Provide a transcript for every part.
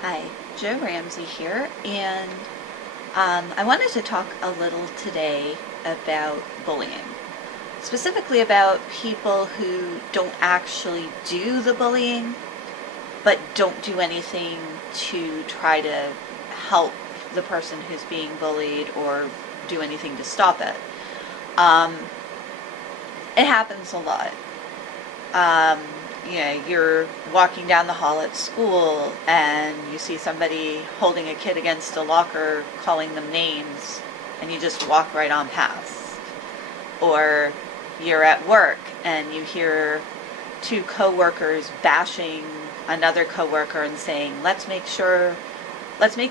Hi, Jo Ramsey here, and I wanted to talk a little today about bullying. Specifically about people who don't actually do the bullying, but don't do anything to try to help the person who's being bullied or do anything to stop it. Um, it happens a lot. Um, you're walking down the hall at school and you see somebody holding a kid against a locker calling them names and you just walk right on past. Or you're at work and you hear two coworkers bashing another coworker and saying, let's make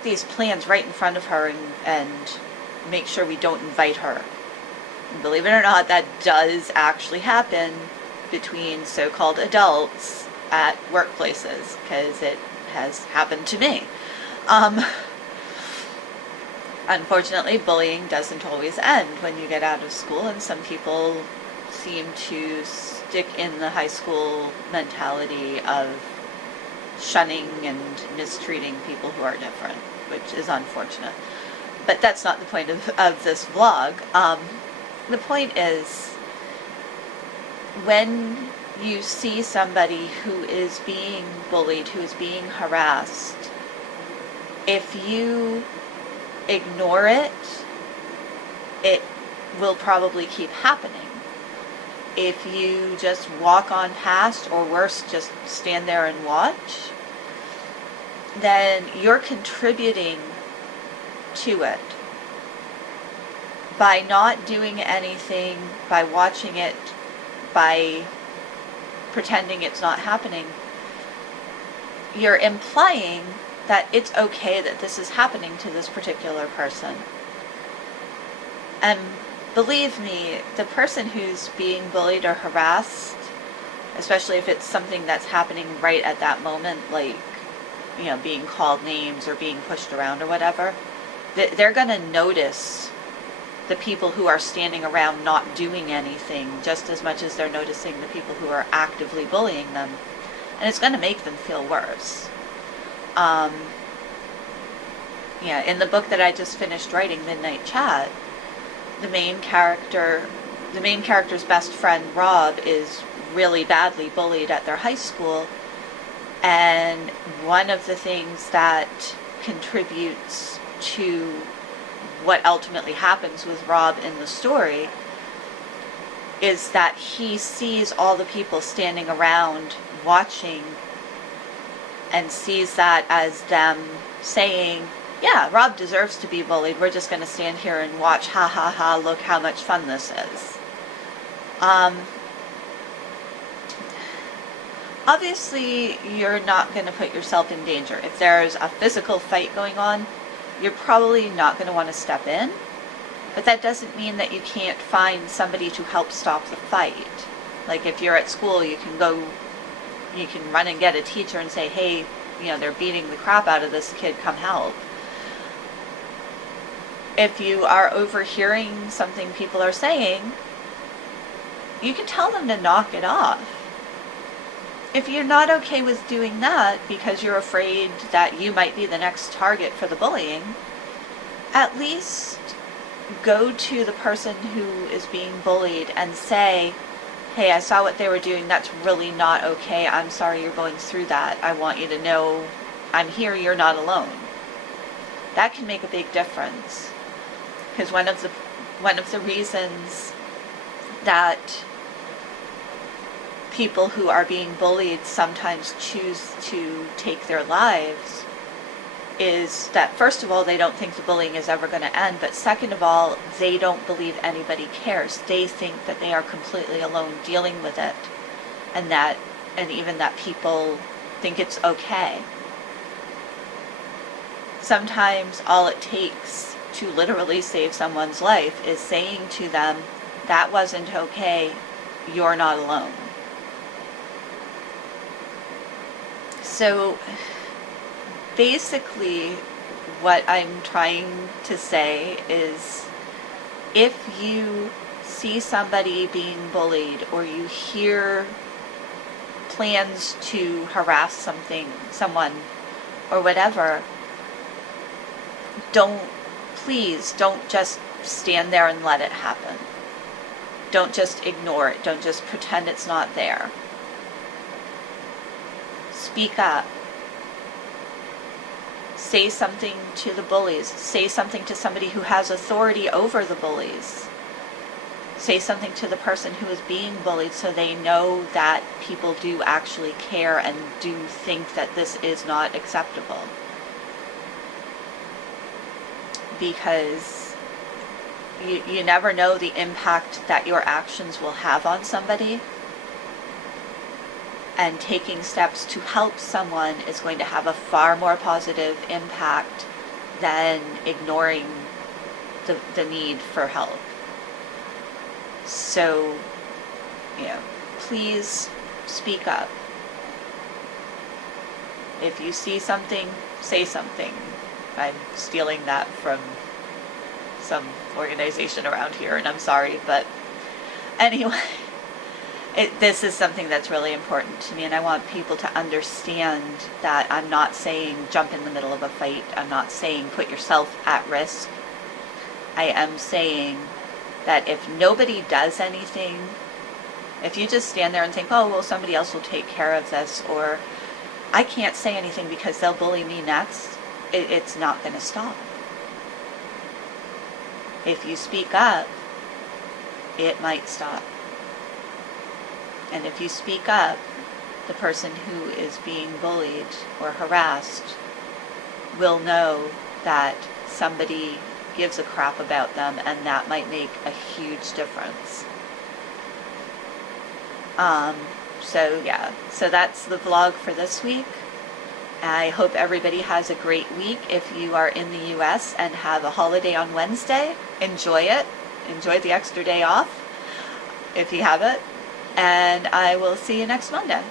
these plans right in front of her and make sure we don't invite her. And believe it or not, that does actually happen between so-called adults at workplaces, because it has happened to me. Unfortunately, bullying doesn't always end when you get out of school, and some people seem to stick in the high school mentality of shunning and mistreating people who are different, which is unfortunate. But that's not the point of this vlog. The point is, when you see somebody who is being bullied, who is being harassed, if you ignore it, it will probably keep happening. If you just walk on past, or worse, just stand there and watch, then you're contributing to it. By not doing anything, by watching it, by pretending it's not happening, you're implying that it's okay that this is happening to this particular person. And believe me, the person who's being bullied or harassed, especially if it's something that's happening right at that moment, like, being called names or being pushed around or whatever, they're going to notice the people who are standing around not doing anything just as much as they're noticing the people who are actively bullying them. And it's going to make them feel worse. In the book that I just finished writing, Midnight Chat, the main character's best friend, Rob, is really badly bullied at their high school. And one of the things that contributes to what ultimately happens with Rob in the story is that he sees all the people standing around watching and sees that as them saying, yeah, Rob deserves to be bullied. We're just going to stand here and watch. Ha ha ha, look how much fun this is. Obviously, you're not going to put yourself in danger. If there's a physical fight going on, you're probably not going to want to step in, but that doesn't mean that you can't find somebody to help stop the fight. Like if you're at school, you can run and get a teacher and say, hey, they're beating the crap out of this kid, come help. If you are overhearing something people are saying, you can tell them to knock it off. If you're not okay with doing that because you're afraid that you might be the next target for the bullying, at least go to the person who is being bullied and say, hey, I saw what they were doing. That's really not okay. I'm sorry you're going through that. I want you to know I'm here. You're not alone. That can make a big difference. Because one of the reasons that people who are being bullied sometimes choose to take their lives is that, first of all, they don't think the bullying is ever going to end, but second of all, they don't believe anybody cares. They think that they are completely alone dealing with it, and even that people think it's okay. Sometimes all it takes to literally save someone's life is saying to them, that wasn't okay, you're not alone. So basically what I'm trying to say is, if you see somebody being bullied or you hear plans to harass someone, or whatever, please don't just stand there and let it happen. Don't just ignore it. Don't just pretend it's not there. Speak up. Say something to the bullies. Say something to somebody who has authority over the bullies. Say something to the person who is being bullied so they know that people do actually care and do think that this is not acceptable. Because you never know the impact that your actions will have on somebody. And taking steps to help someone is going to have a far more positive impact than ignoring the need for help. So, please speak up. If you see something, say something. I'm stealing that from some organization around here, and I'm sorry, but anyway, this is something that's really important to me, and I want people to understand that I'm not saying jump in the middle of a fight. I'm not saying put yourself at risk. I am saying that if nobody does anything, if you just stand there and think, oh, well, somebody else will take care of this, or I can't say anything because they'll bully me next, it's not going to stop. If you speak up, it might stop. And if you speak up, the person who is being bullied or harassed will know that somebody gives a crap about them, and that might make a huge difference. So that's the vlog for this week. I hope everybody has a great week. If you are in the US and have a holiday on Wednesday, enjoy it. Enjoy the extra day off if you have it. And I will see you next Monday.